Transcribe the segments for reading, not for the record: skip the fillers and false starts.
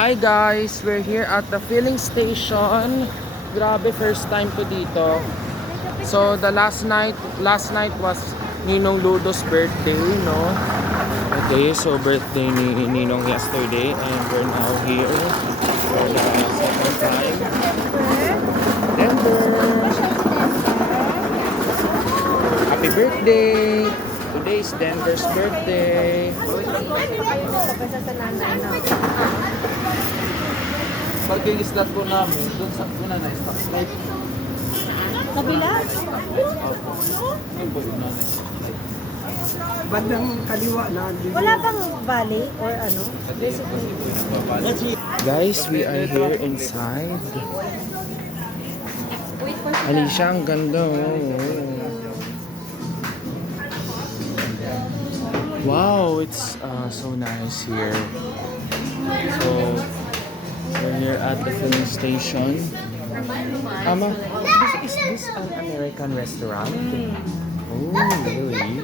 Hi guys! We're here at the filling station. Grabe, first time ko dito. So the last night was Ninong Ludo's birthday, no? Okay, so birthday ni Ninong yesterday and we're now here for the second time. Denver! Happy birthday! Today is Denver's birthday. Pag yung islat po namin, doon sa una na stock slide. Kabila? Yun po yung una na stock slide. Bandang kaliwa na. Wala bang valley or ano? Kasi po yung nagbabalik. Guys, we are here inside. Alicia, ang ganda. Wow, it's so nice here. So, we're here at the filling station. Ama, is this an American restaurant? Oh, really?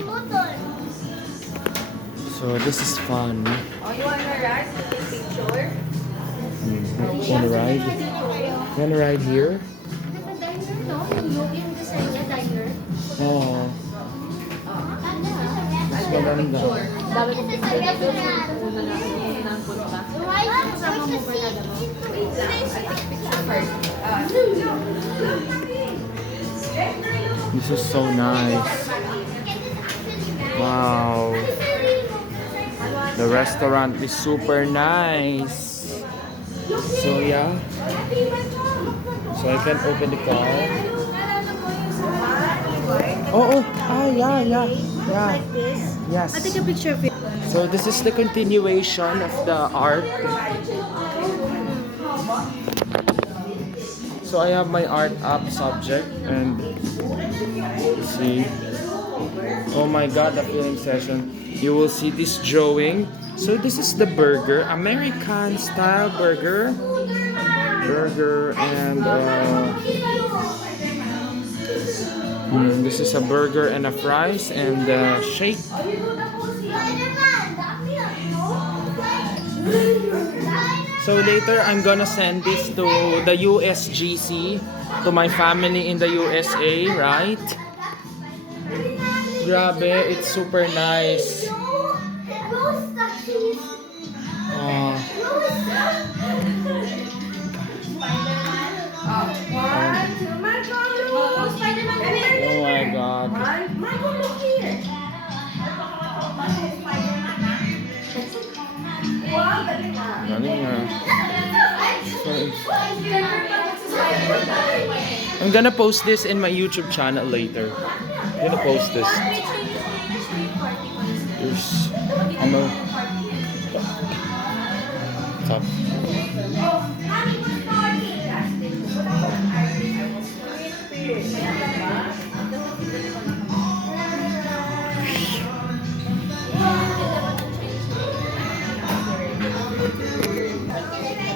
So, this is fun. Oh, you wanna ride? Take picture? Wanna ride? Wanna ride here? Diner, no? Yung design niya, diner. Oo. Mas maganda. Dami kong picture na doon. Una na ako ng punta. Kasama mo ba na mo? Wait lang. I'll take picture first. This is so nice. Wow. The restaurant is super nice. So yeah. So I can open the car. Oh, yeah. Like this? Yes. I'll take a picture of it. So this is the continuation of the art. So I have my art up subject and see. Oh my god, the filming session. You will see this drawing. So this is the burger, American style burger. And this is a burger and a fries and shake. So later I'm gonna send this to the USGC, to my family in the USA, right? Grabe, it's super nice. Oh my god. Galing na. I'm gonna post this in my YouTube channel later. I'm gonna post this. There's ano. Top.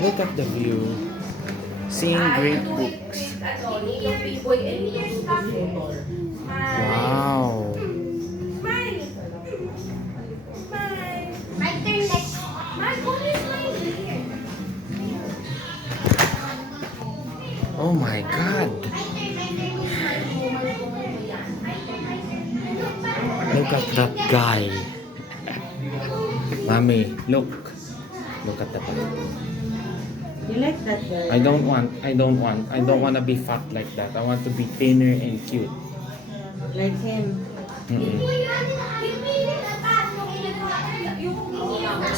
Look at the view. Seeing great books. Wow. Oh my god. Look at that guy. Mommy, look. Look at that guy. You like that girl? I don't want to be fat like that. I want to be thinner and cute. Like him.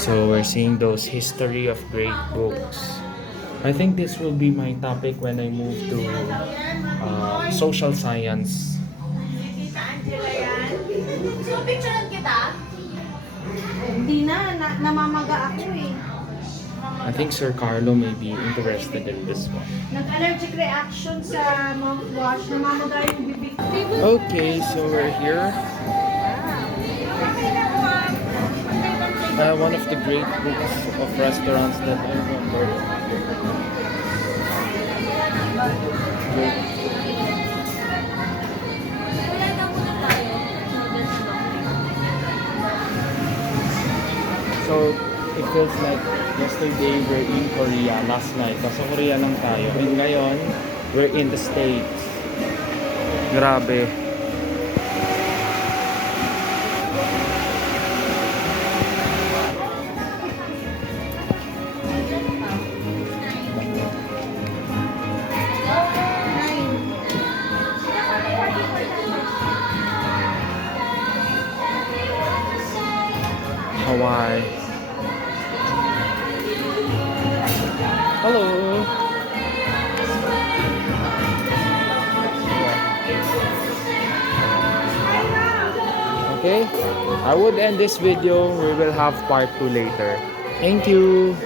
So we're seeing those history of great books. I think this will be my topic when I move to social science. So, picturean kita? Hindi namamaga ako eh. I think Sir Carlo may be interested in this one. Nag-allergic reaction sa mouthwash. Namamaga yung bibig. Okay, so we're here. One of the great books of restaurants that I remember. So it feels like yesterday we're in Korea, last night. Nasa Korea lang tayo. And ngayon, we're in the States. Grabe. Hawaii. Hello. Okay, I would end this video. We will have part 2 later. Thank you.